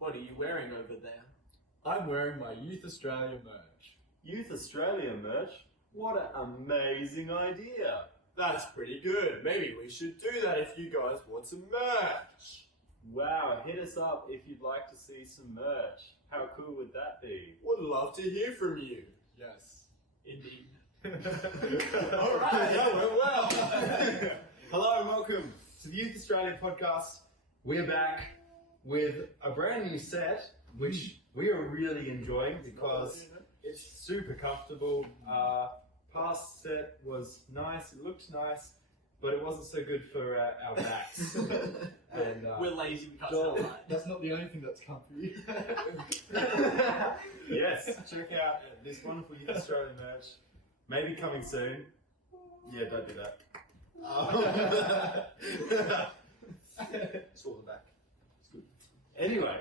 What are you wearing over there? I'm wearing my Youth Australia merch. Youth Australia merch? What an amazing idea! That's pretty good. Maybe we should do that if you guys want some merch. Wow, hit us up if you'd like to see some merch. How cool would that be? Would love to hear from you. Yes. Indeed. Alright, that went well. Hello and welcome to the Youth Australia podcast. We're back with a brand new set, which we are really enjoying because it's super comfortable. Past set was nice, it looked nice, but it wasn't so good for our backs. And, We're lazy, we can't sell that. That's not the only thing that's comfy. yes, check out this wonderful Youth Australia merch. Maybe coming soon. Yeah, don't do that. It's all the back. It's good. Anyway,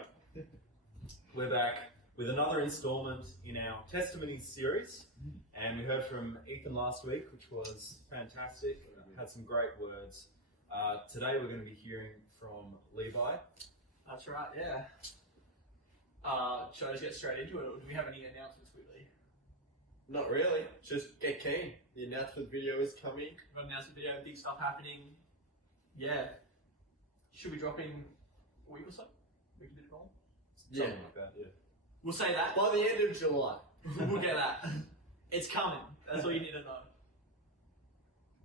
we're back with another installment in our testimony series, and we heard from Ethan last week, which was fantastic. Had some great words. Today we're going to be hearing from Levi. That's right, yeah. Should I just get straight into it, or do we have any announcements quickly? Not really. Just get keen. The announcement video is coming. We've got an announcement video, big stuff happening. Yeah. Should be dropping a week or so? We can do it all. Something like that, yeah. We'll say that. By the end of July. We'll get that. It's coming. That's all you need to know.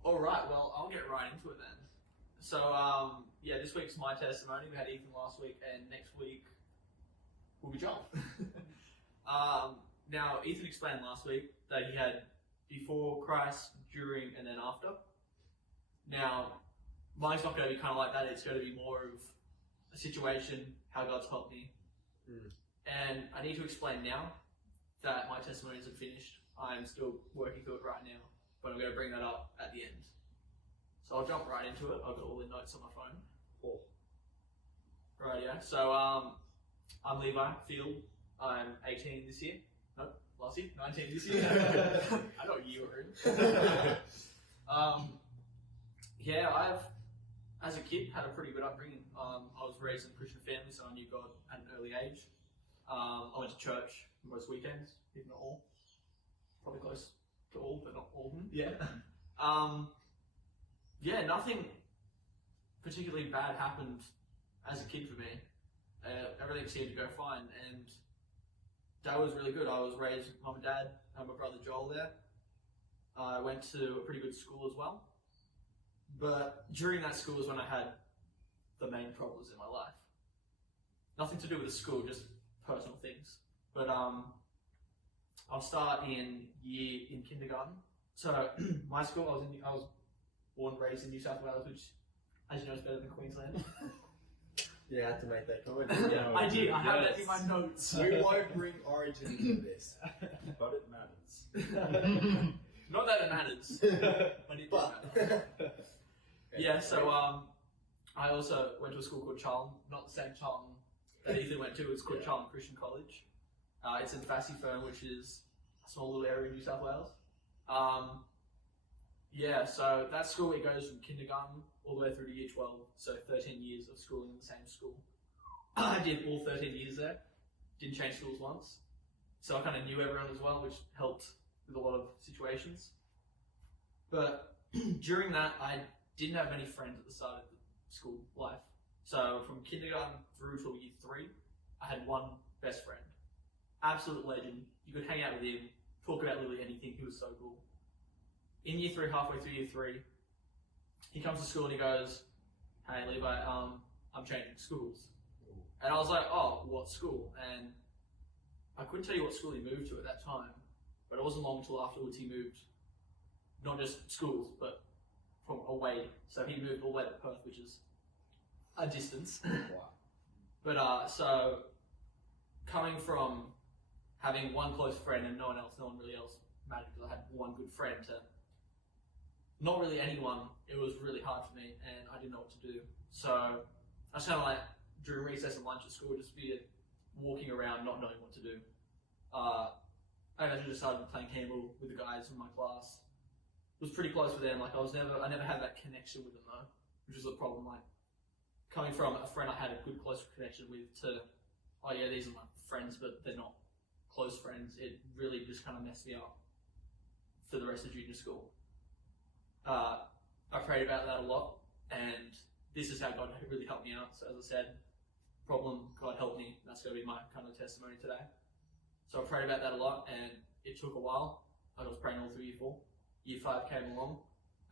Alright, well, I'll get right into it then. So, yeah, this week's my testimony. We had Ethan last week, and next week will be John. Now, Ethan explained last week that he had before Christ, during, and then after. Now, mine's not going to be kind of like that. It's going to be more of a situation, how God's helped me. And I need to explain now that my testimony isn't finished. I'm still working through it right now, but I'm going to bring that up at the end. So I'll jump right into it. I've got all the notes on my phone. Cool. Right, yeah. So I'm Levi Field. I'm 18 this year. No, last year. 19 this year. I know you were in. Yeah, I've, as a kid, had a pretty good upbringing. I was raised in a Christian family, so I knew God at an early age. I went to church most weekends, if not all. Probably close to all, but not all of them. Yeah. Yeah, nothing particularly bad happened as a kid for me. Everything seemed to go fine, and that was really good. I was raised with mum and dad, and my brother Joel there. I went to a pretty good school as well. But during that school is when I had the main problems in my life. Nothing to do with the school, just personal things. But I'll start in kindergarten. So my school, I was born and raised in New South Wales, which, as you know, is better than Queensland. Yeah, I had to make that comment. Yeah, I did. I have that in my notes. We won't bring origin into this. But it matters. Not that it matters, but it does matter. Yeah, so I also went to a school called Charlton, not the same Charlton that Ethan went to. It's called Charlton Christian College. It's in Fern, which is a small little area in New South Wales. Yeah, so that school, it goes from kindergarten all the way through to year 12, so 13 years of schooling in the same school. I did all 13 years there, didn't change schools once, so I kind of knew everyone as well, which helped with a lot of situations. But during that, I didn't have many friends at the start of the school life. So from kindergarten through till year 3, I had one best friend. Absolute legend. You could hang out with him, talk about literally anything. He was so cool. In year 3, halfway through year 3, he comes to school and he goes, "Hey Levi, I'm changing schools." And I was like, "Oh, what school?" And I couldn't tell you what school he moved to at that time, but it wasn't long until afterwards he moved, not just schools, but from away. So he moved all the way to Perth, which is a distance. Wow. But so coming from having one close friend and no one really else mattered because I had one good friend, to not really anyone, it was really hard for me and I didn't know what to do. So I was kind of like, during recess and lunch at school, just be walking around not knowing what to do. I eventually just started playing handball with the guys in my class. It was pretty close with them. Like I never had that connection with them though, which was a problem. Like coming from a friend I had a good close connection with to oh yeah, these are my friends, but they're not close friends. It really just kind of messed me up for the rest of junior school. I prayed about that a lot, and this is how God really helped me out. So as I said, problem, God helped me. That's going to be my kind of testimony today. So I prayed about that a lot, and it took a while. I was praying all through year 4. Year 5 came along,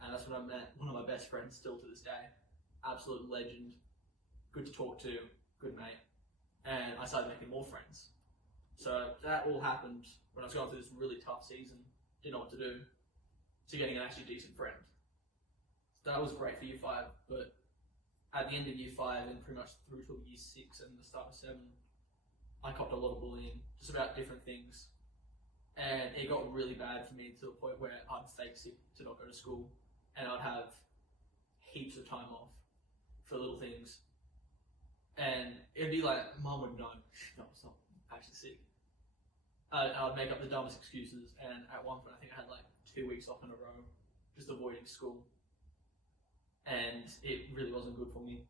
and that's when I met one of my best friends still to this day. Absolute legend, good to talk to, good mate. And I started making more friends. So that all happened when I was going through this really tough season, didn't know what to do, to getting an actually decent friend. That was great for year 5, but at the end of year 5 and pretty much through till year 6 and the start of 7, I copped a lot of bullying, just about different things. And it got really bad for me to the point where I'd fake sick to not go to school, and I'd have heaps of time off for little things. And it'd be like, Mum would know, no, it's not actually sick. I'd make up the dumbest excuses, and at one point I think I had like 2 weeks off in a row, just avoiding school. And it really wasn't good for me.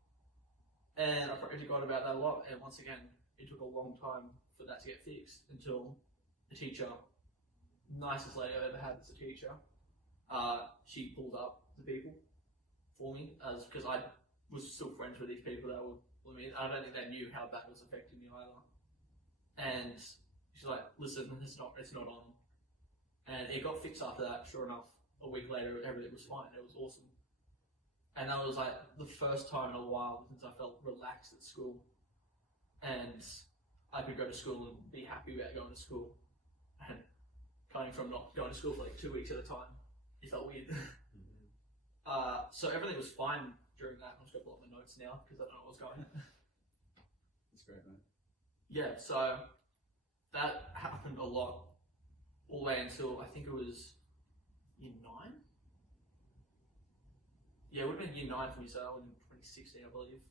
And I prayed to God about that a lot, and once again, it took a long time for that to get fixed until the teacher, nicest lady I've ever had as a teacher, she pulled up the people for me, because I was still friends with these people that were, I don't think they knew how that was affecting me either. And she's like, listen, it's not on. And it got fixed after that, sure enough. A week later, everything was fine. It was awesome. And that was like the first time in a while since I felt relaxed at school. And I could go to school and be happy about going to school. And coming from not going to school for like 2 weeks at a time, it felt weird. So everything was fine during that. I'm just going to pull up my notes now because I don't know what's going on. That's great, mate. Yeah, so that happened a lot all the way until I think it was year 9. Yeah, it would have been year 9 for me, so I was in 2016, I believe.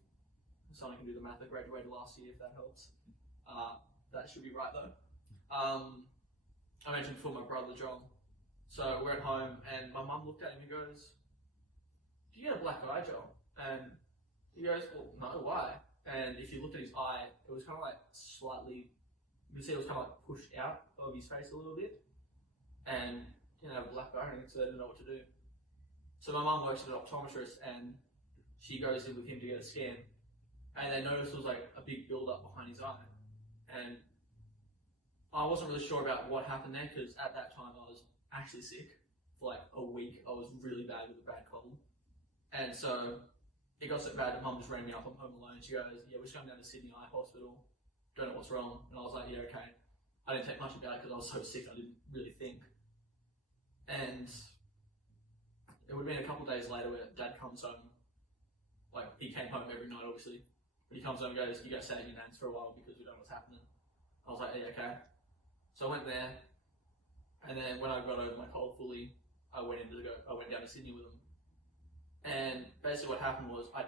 So I can do the math. I graduated last year, if that helps. That should be right though. I mentioned before my brother John. So we're at home, and my mum looked at him and goes, "Do you get a black eye, Joel?" And he goes, "Well, no, why?" And if you looked at his eye, it was kind of like slightly, you can see it was kind of like pushed out of his face a little bit. And he didn't have a black eye, so they didn't know what to do. So my mum works at an optometrist, and she goes in with him to get a scan. And they noticed there was like a big build-up behind his eye. And I wasn't really sure about what happened there, because at that time I was actually sick for like a week. I was really bad with a bad cold. And so it got so bad that Mum just rang me up. I'm home alone. She goes, "Yeah, we're just going down to Sydney Eye Hospital. Don't know what's wrong." And I was like, "Yeah, okay." I didn't think much about it because I was so sick I didn't really think. And it would have been a couple of days later where Dad comes home. Like, he came home every night, obviously. But he comes home and goes, "You go stay at your nan's for a while because we don't know what's happening." I was like, "Yeah, okay." So I went there. And then when I got over my cold fully, I went down to Sydney with him. And basically what happened was, I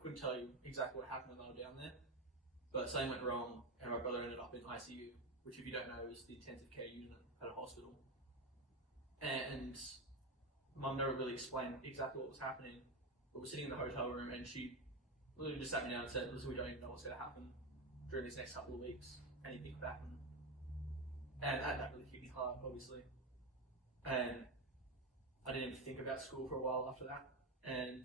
couldn't tell you exactly what happened when I was down there. But something went wrong, and my brother ended up in ICU, which, if you don't know, is the intensive care unit at a hospital. And Mum never really explained exactly what was happening. But we're sitting in the hotel room, and she literally just sat me down and said, "Listen, we don't even know what's going to happen during these next couple of weeks. Anything could happen." And that really hit me hard, obviously. And I didn't even think about school for a while after that. And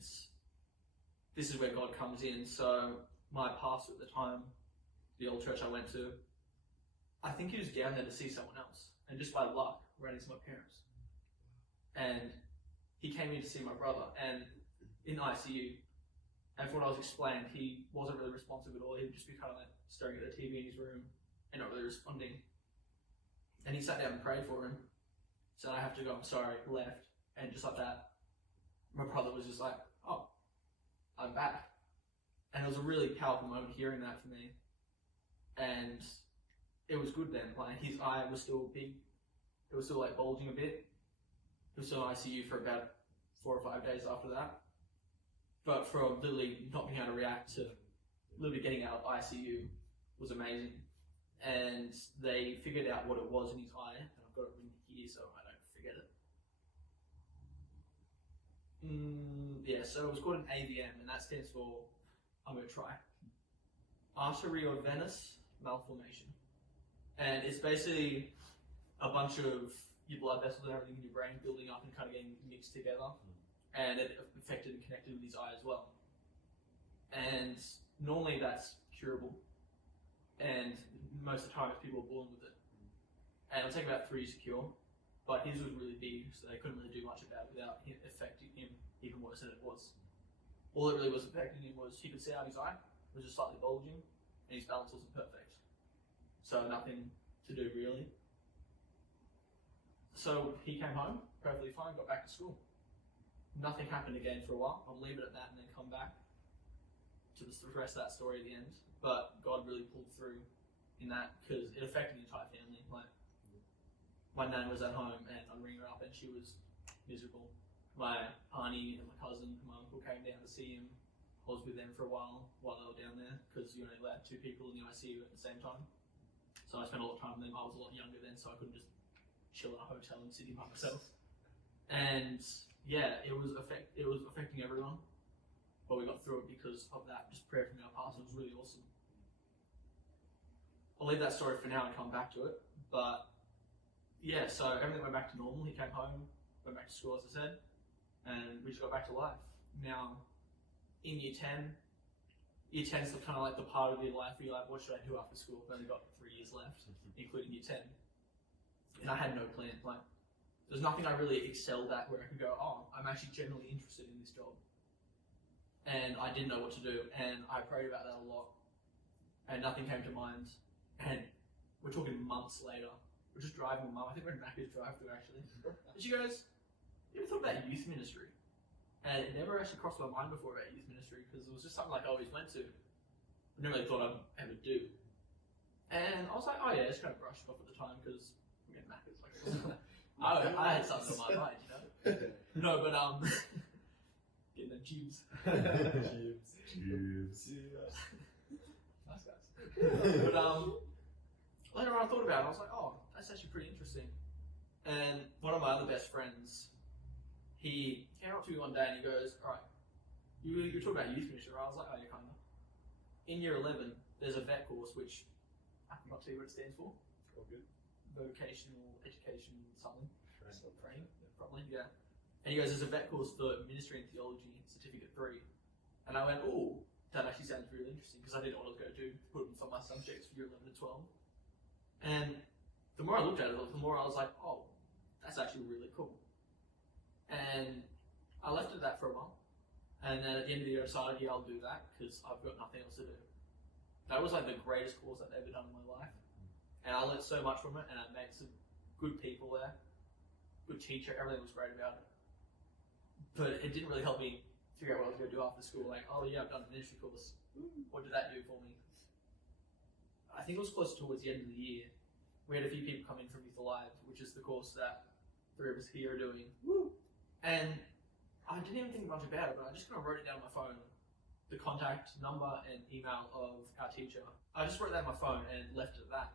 this is where God comes in. So my pastor at the time, the old church I went to, I think he was down there to see someone else. And just by luck, ran into my parents. And he came in to see my brother, and in ICU. And from what I was explained, he wasn't really responsive at all. He would just be kind of like staring at the TV in his room and not really responding. And he sat down and prayed for him. Said, "I have to go, I'm sorry," left. And just like that, my brother was just like, "Oh, I'm back." And it was a really powerful moment hearing that for me. And it was good then. Like, his eye was still big. It was still like bulging a bit. He was still in ICU for about 4 or 5 days after that. But from literally not being able to react to literally getting out of ICU was amazing. And they figured out what it was in his eye, and I've got it written here so I don't forget it. Yeah, so it was called an AVM, and that stands for, I'm going to try, arteriovenous malformation. And it's basically a bunch of your blood vessels and everything in your brain building up and kind of getting mixed together. And it affected and connected with his eye as well. And normally that's curable. And most of the time people are born with it. And it'll take about 3 years to cure. But his was really big, so they couldn't really do much about it without it affecting him even worse than it was. All it really was affecting him was he could see out his eye, it was just slightly bulging, and his balance wasn't perfect. So nothing to do really. So he came home, perfectly fine, got back to school. Nothing happened again for a while. I'll leave it at that and then come back to the rest of that story at the end. But God really pulled through in that because it affected the entire family. Like, my nan was at home and I'd ring her up and she was miserable. My auntie and my cousin and my uncle came down to see him. I was with them for a while they were down there because you only allowed 2 people in the ICU at the same time. So I spent a lot of time with them. I was a lot younger then, so I couldn't just chill in a hotel in Sydney by myself. And yeah, it was affecting everyone, but we got through it because of that. Just prayer from our past. It was really awesome. I'll leave that story for now and come back to it. But yeah, so everything went back to normal. He came home, went back to school, as I said, and we just got back to life. Now, in year 10 is kind of like the part of your life where you're like, what should I do after school? I've only got 3 years left, including year 10. And I had no plan. Like, there's nothing I really excelled at where I could go, oh, I'm actually generally interested in this job. And I didn't know what to do, and I prayed about that a lot, and nothing came to mind. And we're talking months later. We're just driving with Mum. I think we're in Macca's drive-thru actually. And she goes, you ever thought about youth ministry? And it never actually crossed my mind before about youth ministry because it was just something like I always went to. I never really thought I'd ever do. And I was like, oh yeah, just kind of brushed it off at the time because we're in Macca's. Like, I had something on my mind, you know? No, but getting the tubes. Tubes. Nice guys. But later on I thought about it, I was like, oh, that's actually pretty interesting. And one of my other best friends, he came up to me one day and he goes, alright, you're talking about youth ministry, right? I was like, oh yeah, kinda. In year 11, there's a vet course, which I cannot tell you what it stands for. All good. Vocational education something. Training, probably, yeah. And he goes, there's a vet course for ministry and theology, certificate 3. And I went, oh, that actually sounds really interesting because I didn't know what I was going to do, put them for my subjects for year 11 and 12. And the more I looked at it, the more I was like, oh, that's actually really cool. And I left it at that for a while. And then at the end of the year, I decided, yeah, I'll do that because I've got nothing else to do. That was like the greatest course I've ever done in my life. And I learned so much from it, and I met some good people there, good teacher, everything was great about it. But it didn't really help me figure out what I was going to do after school. Like, oh yeah, I've done a ministry course. What did that do for me? I think it was close towards the end of the year. We had a few people come in from Youth Alive, which is the course that 3 of us here are doing. And I didn't even think much about it, but I just kind of wrote it down on my phone, the contact number and email of our teacher. I just wrote that on my phone and left it at that.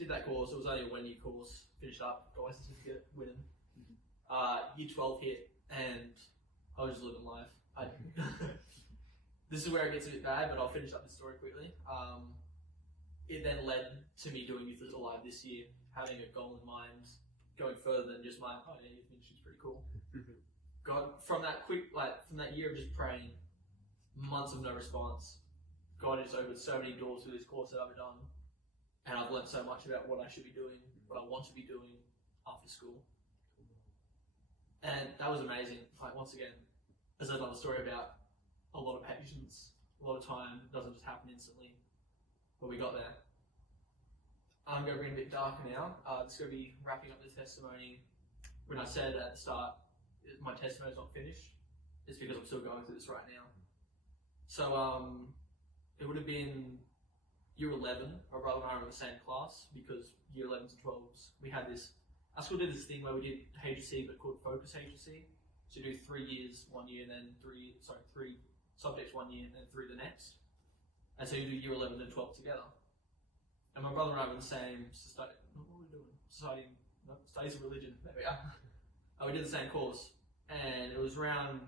Did that course, it was only a 1-year course, finished up, got my certificate, winning. Year 12 hit, and I was just living life. This is where it gets a bit bad, but I'll finish up this story quickly. It then led to me doing Youth Alive this year, having a goal in mind, going further than just my, oh yeah, youth ministry is pretty cool. God, from that year of just praying, months of no response, God has opened so many doors through this course that I've done, and I've learned so much about what I should be doing, what I want to be doing after school. And that was amazing. Like, once again, there's another story about a lot of patience, a lot of time. It doesn't just happen instantly, but we got there. I'm going to bring a bit darker now. It's going to be wrapping up this testimony. When I said at the start, my testimony's not finished, it's because I'm still going through this right now. So, it would have been year 11. My brother and I were in the same class because year 11s and 12s, we had this, our school did this thing where we did HSC but called Focus HSC. So you do 3 years, 1 year, then 3 subjects 1 year, and then 3 the next. And so you do year 11 and 12 together. And my brother and I were in the same studies of religion. There we are. We did the same course, and it was around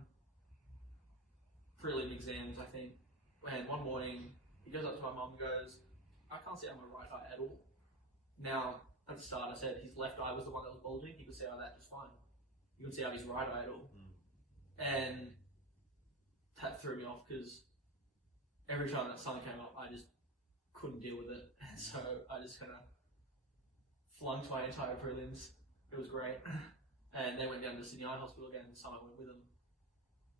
prelim exams, I think. And one morning, he goes up to my mum and goes, I can't see out my right eye at all. Now, at the start, I said his left eye was the one that was bulging. He could see out that just fine. You could see out his right eye at all. And that threw me off because every time that sun came up, I just couldn't deal with it. And so I just kind of flunked my entire prelims. It was great. And they went down to Sydney Eye Hospital again, and I went with them.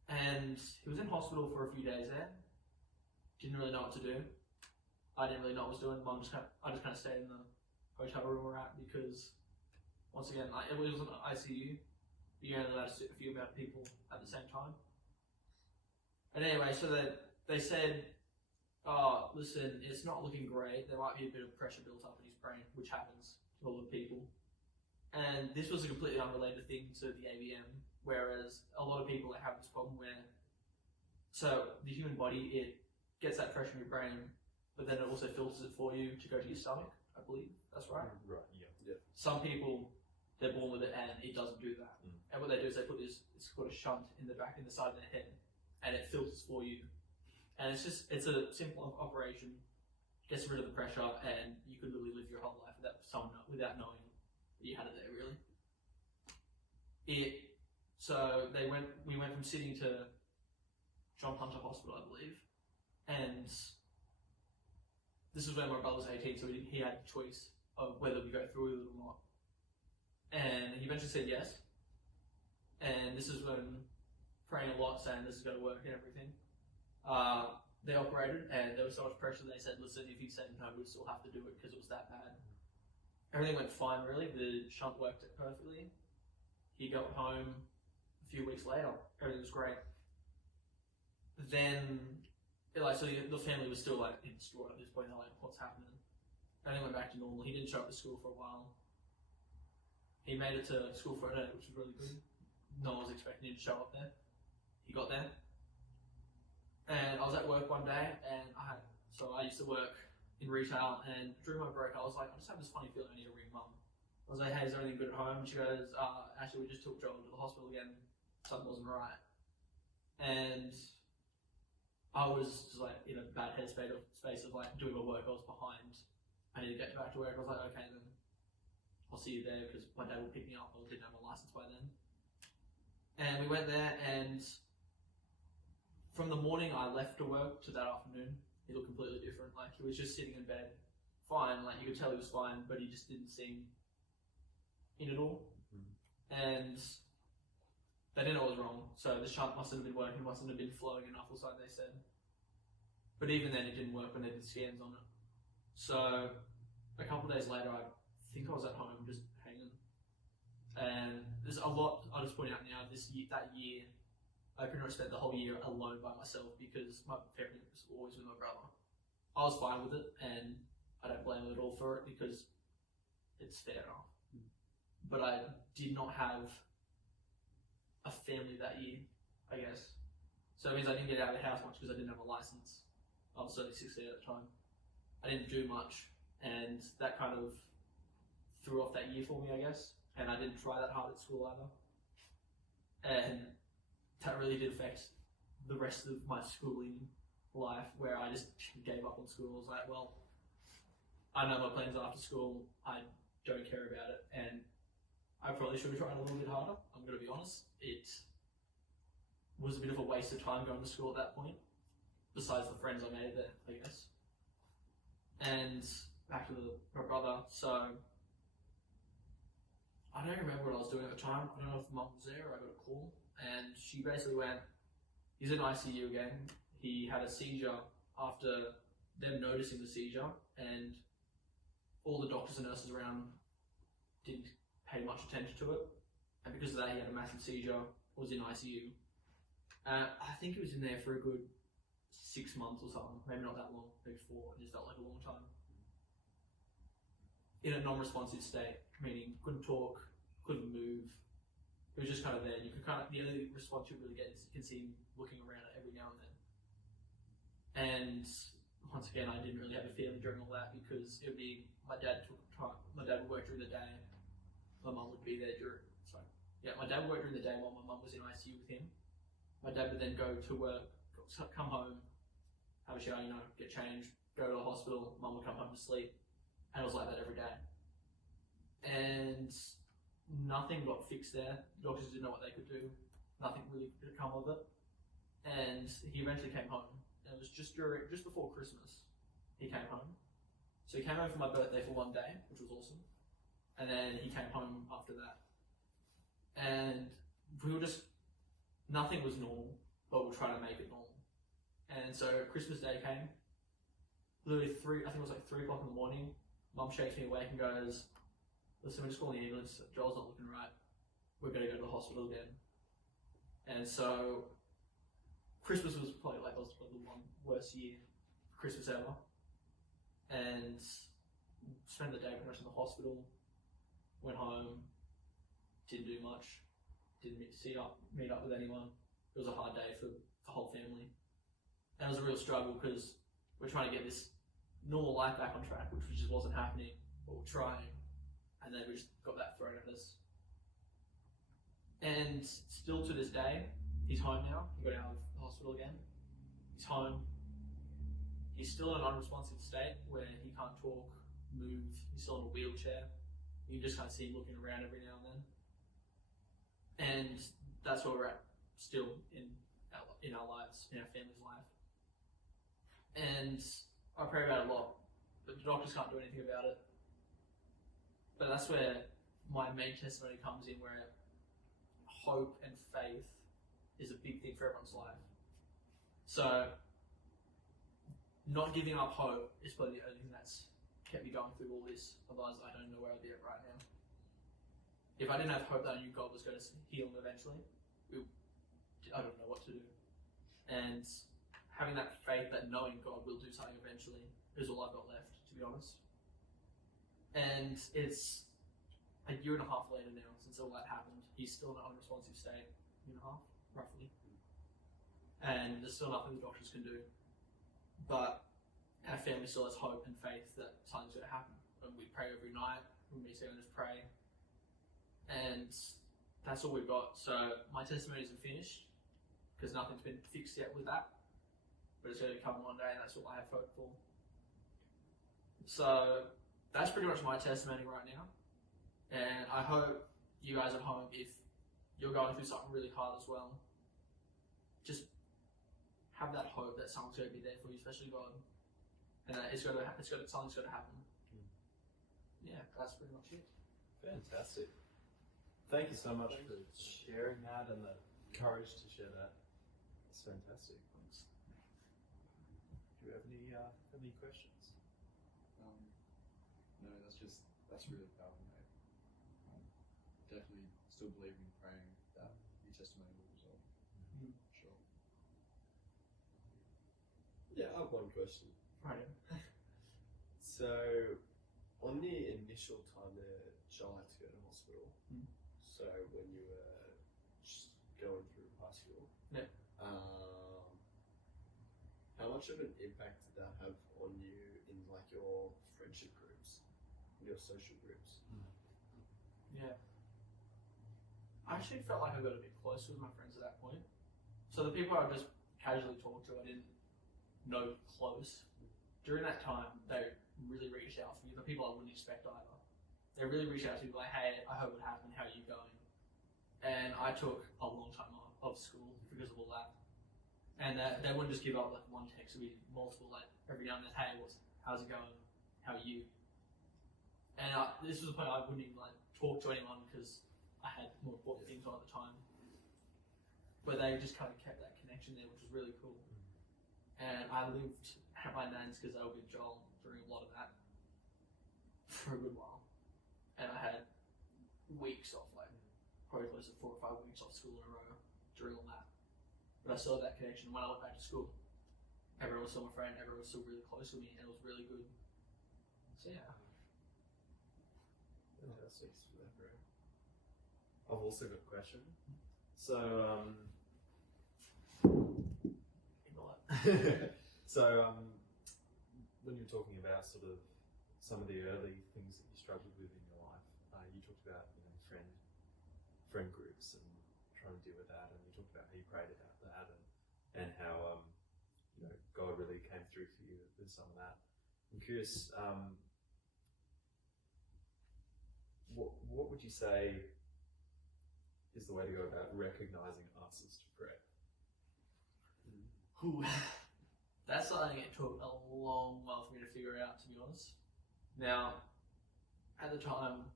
And he was in hospital for a few days there. Didn't really know what to do. I didn't really know what I was doing. I just kind of stayed in the hotel room we're at because, once again, like, it was an ICU. You're only allowed to sit a few amount of people at the same time. And anyway, so they said, oh, listen, it's not looking great. There might be a bit of pressure built up in his brain, which happens to a lot of people. And this was a completely unrelated thing to the AVM, whereas a lot of people have this problem where, so the human body, it gets that pressure in your brain, but then it also filters it for you to go to your stomach, I believe. That's right? Right, yeah. Some people, they're born with it and it doesn't do that. And what they do is they put this, it's called a shunt in the back, in the side of their head, and it filters for you. And it's a simple operation, gets rid of the pressure, and you could literally live your whole life without knowing that you had it there, really. So we went from Sydney to John Hunter Hospital, I believe, and this is when my brother was 18, so he had a choice of whether we go through with it or not. And he eventually said yes. And this is when praying a lot, saying this is going to work and everything. They operated, and there was so much pressure. They said, "Listen, if you said no, we'd still have to do it because it was that bad." Everything went fine, really. The shunt worked perfectly. He got home a few weeks later. Everything was great. Then, so the family was still like in distraught at this point. They're like, "What's happening?" Everything went back to normal. He didn't show up to school for a while. He made it to school for a day, which was really good. No one was expecting him to show up there. He got there. And I was at work one day, and I used to work in retail, and during my break, I was like, I just have this funny feeling I need to ring Mum. I was like, hey, is everything good at home? And she goes, actually, we just took Joel to the hospital again. Something wasn't right. And I was just like in a bad headspace of like doing my work. I was behind. I need to get back to work. I was like, okay, then I'll see you there because my dad will pick me up. I didn't have my license by then. And we went there, and from the morning I left to work to that afternoon, he looked completely different. Like, he was just sitting in bed, fine. Like, you could tell he was fine, but he just didn't seem in it all. And they didn't know what was wrong. So the shunt mustn't have been working, mustn't have been flowing enough or something, they said. But even then, it didn't work when they did scans on it. So a couple of days later, I think I was at home just hanging. And there's a lot, I'll just point out now, that year, I pretty much spent the whole year alone by myself because my family was always with my brother. I was fine with it, and I don't blame him at all for it because it's fair enough. But I did not have a family that year, I guess. So it means I didn't get out of the house much because I didn't have a license. I was only 16 at the time. I didn't do much, and that kind of threw off that year for me, I guess. And I didn't try that hard at school either. And that really did affect the rest of my schooling life, where I just gave up on school. I was like, well, I know my plans after school. I don't care about it, and I probably should have tried a little bit harder. I'm going to be honest. It was a bit of a waste of time going to school at that point, besides the friends I made there, I guess. And back to my brother. So I don't remember what I was doing at the time. I don't know if Mum was there or I got a call. And she basically went, he's in ICU again. He had a seizure after them noticing the seizure, and all the doctors and nurses around didn't pay much attention to it. And because of that, he had a massive seizure, was in ICU. I think he was in there for a good 6 months or something. Maybe not that long, maybe 4. It just felt like a long time. In a non-responsive state, meaning couldn't talk, couldn't move. It was just kind of there. You could the only response you really get is you can see him looking around it every now and then. And once again, I didn't really have a feeling during all that because it would be my dad would work during the day. My mum would be there my dad would work during the day while my mum was in ICU with him. My dad would then go to work, come home, have a shower, get changed, go to the hospital, mum would come home to sleep, and it was like that every day. And nothing got fixed there. Doctors didn't know what they could do. Nothing really could come of it. And he eventually came home. And it was just before Christmas he came home. So he came home for my birthday for one day, which was awesome. And then he came home after that. And we were just, nothing was normal, but we'll try to make it normal. And so Christmas Day came. Literally I think it was like 3 o'clock in the morning. Mum shakes me awake and goes, listen, we're just calling the ambulance. Joel's not looking right. We're going to go to the hospital again. And so Christmas was probably like, that was probably the one worst year Christmas ever. And spent the day pretty much in the hospital. Went home. Didn't do much. Didn't meet up with anyone. It was a hard day for the whole family. And it was a real struggle because we're trying to get this normal life back on track, which just wasn't happening, but we're trying. And then we just got that thrown at us. And still to this day, he's home now. He got out of the hospital again. He's home. He's still in an unresponsive state where he can't talk, move. He's still in a wheelchair. You just can't see him looking around every now and then. And that's where we're at still in our lives, in our family's life. And I pray about it a lot, but the doctors can't do anything about it. But that's where my main testimony comes in, where hope and faith is a big thing for everyone's life. So, not giving up hope is probably the only thing that's kept me going through all this. Otherwise, I don't know where I'd be at right now. If I didn't have hope that I knew God was going to heal him eventually, I don't know what to do. And having that faith that knowing God will do something eventually is all I've got left, to be honest. And it's a year and a half later now since all that happened. He's still in an unresponsive state, a year and a half, roughly. And there's still nothing the doctors can do. But our family still has hope and faith that something's going to happen. And we pray every night. When we say, just pray. And that's all we've got. So my testimony isn't finished because nothing's been fixed yet with that. But it's going to come one day, and that's what I have hope for. So that's pretty much my testimony right now. And I hope you guys at home, if you're going through something really hard as well, just have that hope that someone's going to be there for you, especially God. And something's going to happen. Yeah, that's pretty much it. Fantastic. Thank you so much for sharing that and the courage to share that. It's fantastic. Thanks. Do you have any questions? No, that's really powerful, mate. Definitely still believing and praying that your testimony will result. Sure. Yeah, I have one question. Right. So, on the initial time that Joel had to go to hospital, so when you were just going through high school, yeah. How much of an impact did that have on you in like your friendship groups, your social groups? Yeah. I actually felt like I got a bit closer with my friends at that point. So the people I just casually talked to, I didn't know close. During that time, they really reached out for me, the people I wouldn't expect either. They really reached out to me like, hey, I heard what happened, how are you going? And I took a long time off of school because of all that. And they wouldn't just give up like one text, it would be multiple, like every now and then, hey, how's it going? How are you? And this was a point I wouldn't even like talk to anyone because I had more important things on at the time. But they just kind of kept that connection there, which was really cool. And I lived at my nan's because I was with Joel during a lot of that for a good while. And I had weeks off, like probably close to 4 or 5 weeks off school in a row during all that. But I still had that connection. When I went back to school, everyone was still my friend, everyone was still really close with me, and it was really good. So yeah. Fantastic for that, bro. I've also got a question. So, when you were talking about sort of some of the early things that you struggled with in your life, you talked about friend groups and trying to deal with that, and you talked about how you prayed about that, and how God really came through for you with some of that. I'm curious, what would you say is the way to go about recognizing answers to prayer? Ooh, that's something it took a long while for me to figure out, to be honest. Now, at the time,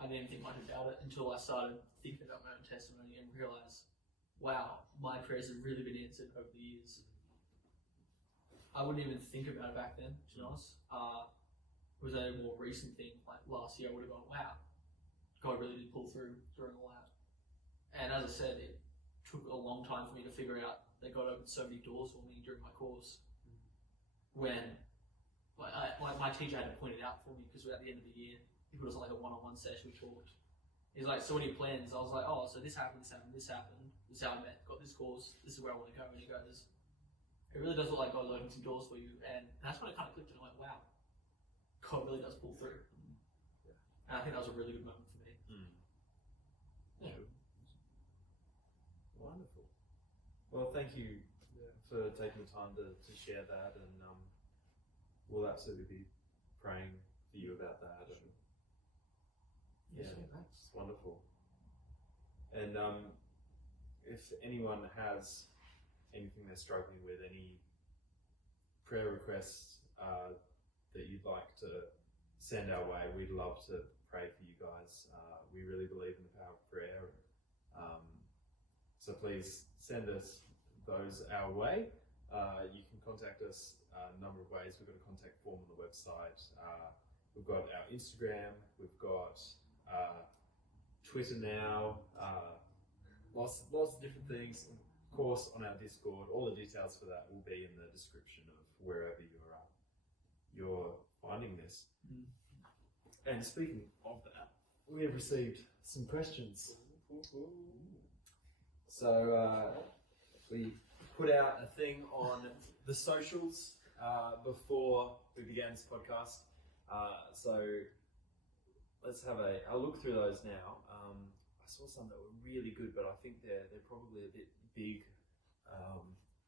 I didn't think much about it until I started thinking about my own testimony and realized, wow, my prayers have really been answered over the years. I wouldn't even think about it back then, to be honest. It was a more recent thing, like last year I would have gone, wow, God really did pull through during all that. And as I said, it took a long time for me to figure out that God opened so many doors for me during my course. When my teacher had to point it out for me, because at the end of the year, he put us on like a one-on-one session, we talked. He's like, so what are your plans? I was like, oh, so this happened, this happened, this happened. This is how I met, got this course, this is where I want to go. And he goes, it really does look like God's opening some doors for you. And that's when it kind of clicked and I'm like, wow, God really does pull through. Yeah. And I think that was a really good moment for me. Yeah. Sure. Wonderful. Well, thank you for taking the time to share that, and we'll absolutely be praying for you about that. And Yes, yeah, thanks. it's wonderful. And if anyone has anything they're struggling with, any prayer requests that you'd like to send our way, we'd love to pray for you guys. We really believe in the power of prayer. So please send us those our way. You can contact us a number of ways. We've got a contact form on the website. We've got our Instagram. We've got Twitter now. Lots of different things. Of course, on our Discord. All the details for that will be in the description of wherever you're finding this. And speaking of that, we have received some questions. So we put out a thing on the socials before we began this podcast. So let's have a look through those now. I saw some that were really good, but I think they're probably a bit big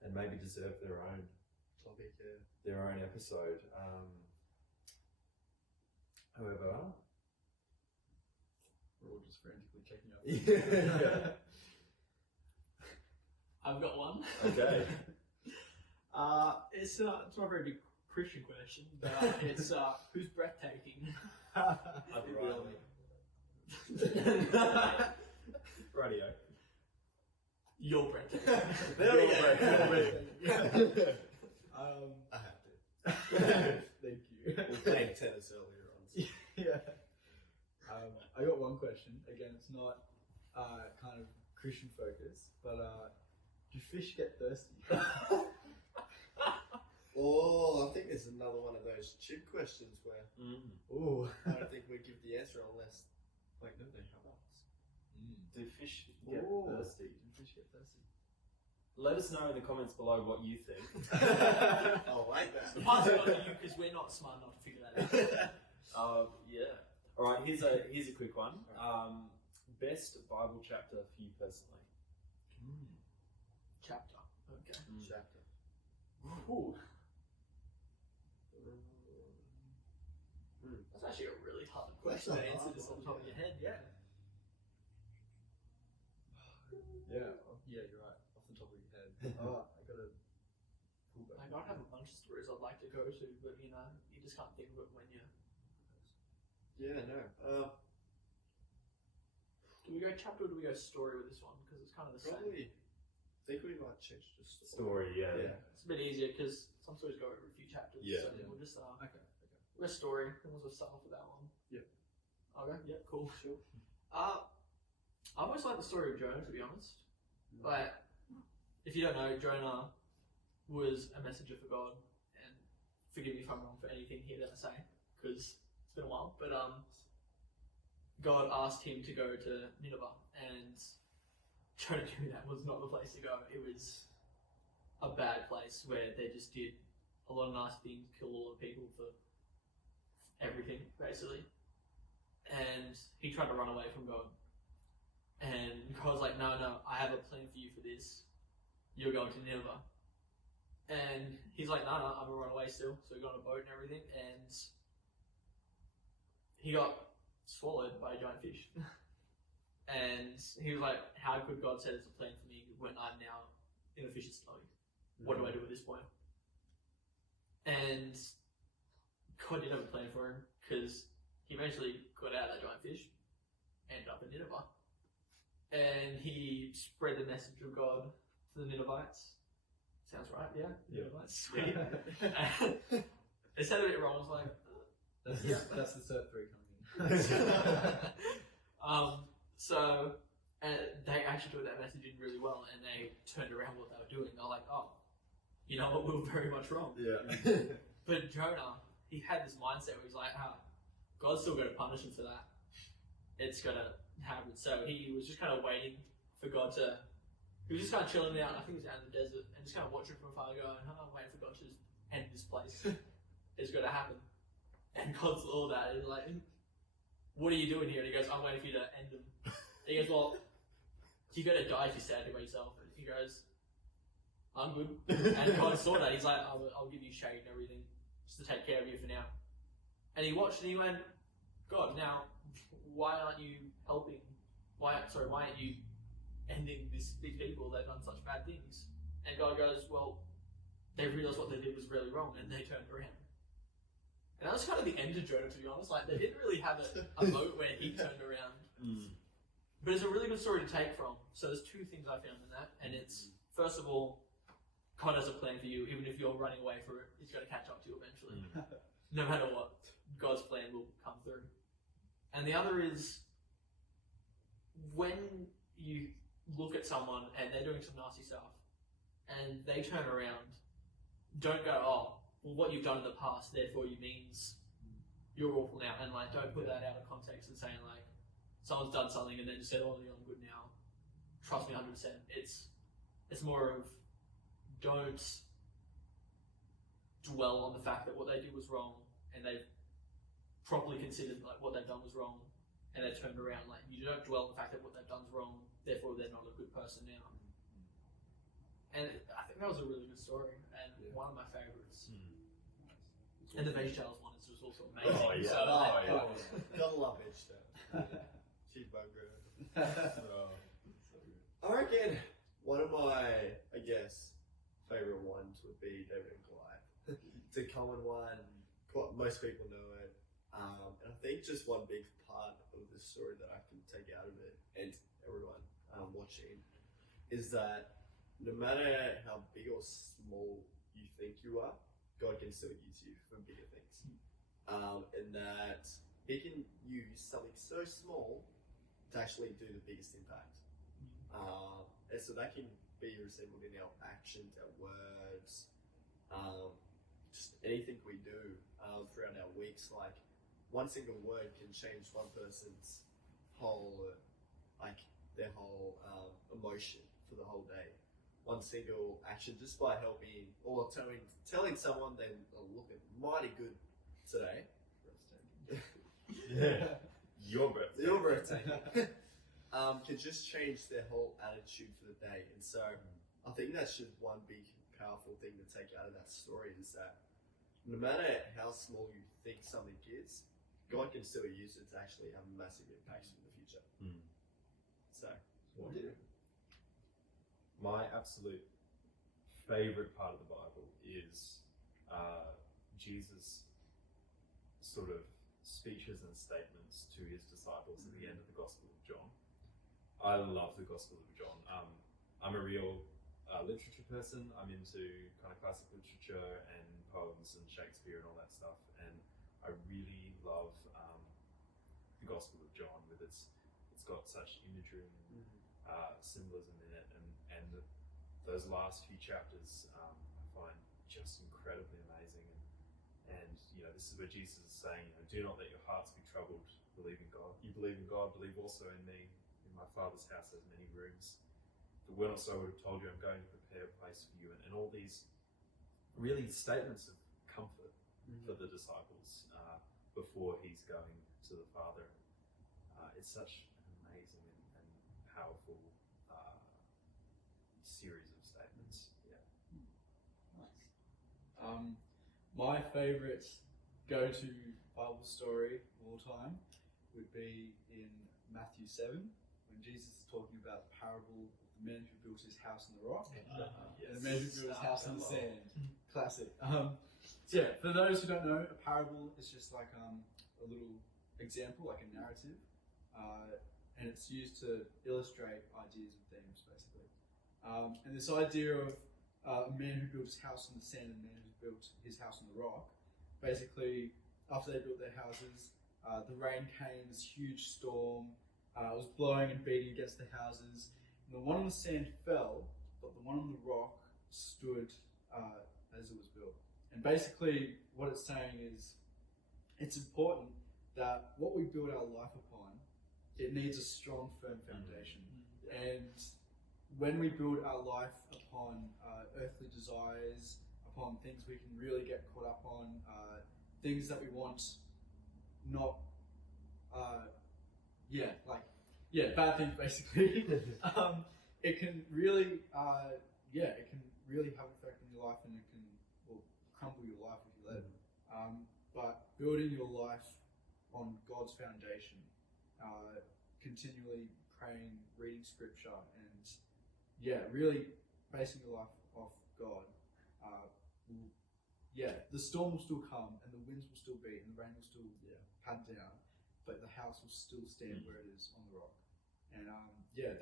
and maybe deserve their own topic, their own episode. However, We're all just frantically checking out. yeah. I've got one. Okay. It's not a very big Christian question, but it's who's breathtaking? Radio. You're breathtaking. There we go. I have to. Thank you. We were playing tennis earlier on. So. Yeah. I got one question. Again, it's not kind of Christian focused, but do fish get thirsty? Oh, I think there's another one of those chip questions where Ooh. I don't think we give the answer unless, like, no, they have us. Do fish get Ooh. thirsty? Do fish get thirsty? Let us know in the comments below what you think. I like that. Pass it on to you because we're not smart enough to figure that out. Yeah. All right. Here's a quick one. Best Bible chapter for you personally. Chapter. Okay. Chapter. Ooh. That's actually a really hard question to answer this on top of your head. Yeah. Yeah. Yeah, you're right. Off the top of your head. I gotta pull back. Like, I have a bunch of stories I'd like to go to, but you know, you just can't think of it when you're. Yeah, no. Do we go chapter or do we go story with this one? Because it's kind of the Probably. I think we might change the Story. Yeah. It's a bit easier because some stories go over a few chapters. Yeah. So we'll just Okay. we'll go story, and we'll just start off with that one. Yep. Okay. Yeah. Cool. Sure. I've always liked the story of Jonah, to be honest. Like, if you don't know, Jonah was a messenger for God, and forgive me if I'm wrong for anything he'd ever say, because it's been a while. But God asked him to go to Nineveh, and Jonah knew that was not the place to go. It was a bad place where they just did a lot of nice things, killed a lot of people for everything, basically. And he tried to run away from God. And God was like, no, I have a plan for you for this. You're going to Nineveh. And he's like, no, I'm gonna run away still. So he got on a boat and everything, and he got swallowed by a giant fish. And he was like, how could God say there's a plan for me when I'm now in a fish's stomach? What do I do at this point? And God did have a plan for him, because he eventually got out of that giant fish, ended up in Nineveh. And he spread the message of God to the Ninevites. Sounds right, yeah? Ninevites, sweet. They said it a bit wrong, I was like... That's the third three coming in. So they actually took that message in really well, and they turned around what they were doing. They're like, oh, you know what, we were very much wrong. Yeah. But Jonah, he had this mindset where he's like, God's still going to punish him for that. It's going to happen. So he was just kind of waiting for God to... He was just kind of chilling out, I think he was out in the desert, and just kind of watching from afar going, waiting for God to just end this place. It's going to happen. And God saw that, and he's like, what are you doing here? And he goes, I'm waiting for you to end them. He goes, well, you're going to die if you stay by yourself. And he goes, I'm good. And God saw that. He's like, I'll give you shade and everything just to take care of you for now. And he watched and he went, God, now, why aren't you helping? Why aren't you ending these people? They've done such bad things. And God goes, well, they realised what they did was really wrong, and they turned around. And that was kind of the end of Jonah, to be honest. Like, they didn't really have a moment where he turned around. But it's a really good story to take from. So there's two things I found in that. And it's, first of all, God has a plan for you. Even if you're running away from it, He's going to catch up to you eventually. No matter what, God's plan will come through. And the other is, when you look at someone and they're doing some nasty stuff, and they turn around, don't go, oh, well, what you've done in the past, therefore, you means you're awful now. And, like, don't put that out of context and saying, like, someone's done something and then just said, oh, yeah, I'm good now. Trust me 100%. It's more of, don't dwell on the fact that what they did was wrong, and they've properly considered, like, what they've done was wrong, and they turned around. Like, you don't dwell on the fact that what they've done is wrong, therefore they're not a good person now. And I think that was a really good story, and one of my favourites. And the VeggieTales one is just also amazing. Oh, yeah. So, Gotta love VeggieTales. Cheeseburger. So good. I reckon one of my, I guess, favourite ones would be David and Goliath. It's a common one. Most people know it. And I think just one big part of the story that I can take out of it, and everyone watching, is that no matter how big or small you think you are, God can still use you for bigger things. And that He can use something so small to actually do the biggest impact. And so that can be resembled in our actions, our words, just anything we do throughout our weeks. Like, one single word can change one person's whole, their whole emotion for the whole day. One single action, just by helping or telling someone they're looking mighty good today. Yeah. Your birthday. Your birthday. Can just change their whole attitude for the day. And so I think that's just one big powerful thing to take out of that story, is that no matter how small you think something is, God can still use it to actually have massive impacts in the future. So, what do you do? My absolute favourite part of the Bible is Jesus' sort of speeches and statements to his disciples at the end of the Gospel of John. I love the Gospel of John. I'm a real literature person. I'm into kind of classic literature and poems and Shakespeare and all that stuff. And I really love the Gospel of John with it's got such imagery and symbolism in it, and those last few chapters I find just incredibly amazing. And you know, this is where Jesus is saying, you know, do not let your hearts be troubled. Believe in God. You believe in God, believe also in me. In my Father's house has many rooms. If it were not so, I would have told you I'm going to prepare a place for you. And all these really statements of comfort for the disciples before he's going to the Father. It's such an amazing and powerful series of statements. Yeah. Nice. My favourite go-to Bible story of all time would be in Matthew 7, when Jesus is talking about the parable of the man who built his house on the rock and the man who built his house on the sand. Classic. So yeah, for those who don't know, a parable is just like a little example, like a narrative, and it's used to illustrate ideas and themes, basically. And this idea of a man who built his house on the sand and a man who built his house on the rock, basically, after they built their houses, the rain came, this huge storm, it was blowing and beating against the houses, and the one on the sand fell, but the one on the rock stood as it was built. And basically, what it's saying is, it's important that what we build our life upon, it needs a strong, firm foundation. And when we build our life upon earthly desires, upon things we can really get caught up on, things that we want, not, bad things basically, it can really, it can really have an effect on your life, and it can crumble your life if you let it. But building your life on God's foundation, continually praying, reading scripture, and really basing your life off God. The storm will still come, and the winds will still beat, and the rain will still pat down, but the house will still stand where it is on the rock. And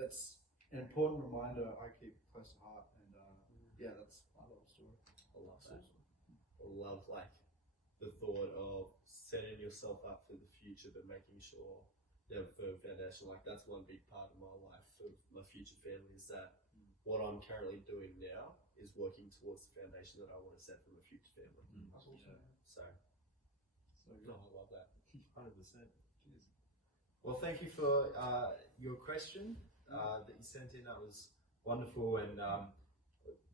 that's an important reminder I keep close to heart, and that's my little story. I love that. I love like the thought of setting yourself up for the future, but making sure you have a firm foundation. Like that's one big part of my life for my future family, is that what I'm currently doing now is working towards the foundation that I want to set for my future family. That's awesome. So No, I love that. 100%. Cheers. Well, thank you for your question that you sent in. That was wonderful, and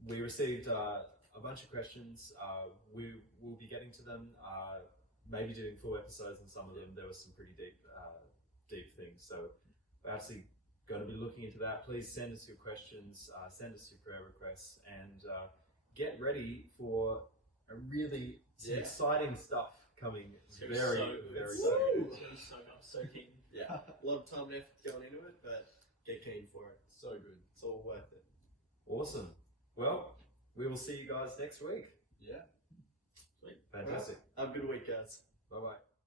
we received a bunch of questions. We will be getting to them, maybe doing full episodes on some of them. There was some pretty deep things, so we're actually going to be looking into that. Please send us your questions, send us your prayer requests, and get ready for a really exciting stuff coming very soon. So keen. yeah, a lot of time and effort going into it, but get keen for it. So good. It's all worth it. Awesome. Well, we will see you guys next week. Yeah. Sweet. Fantastic. Have a good week, guys. Bye bye.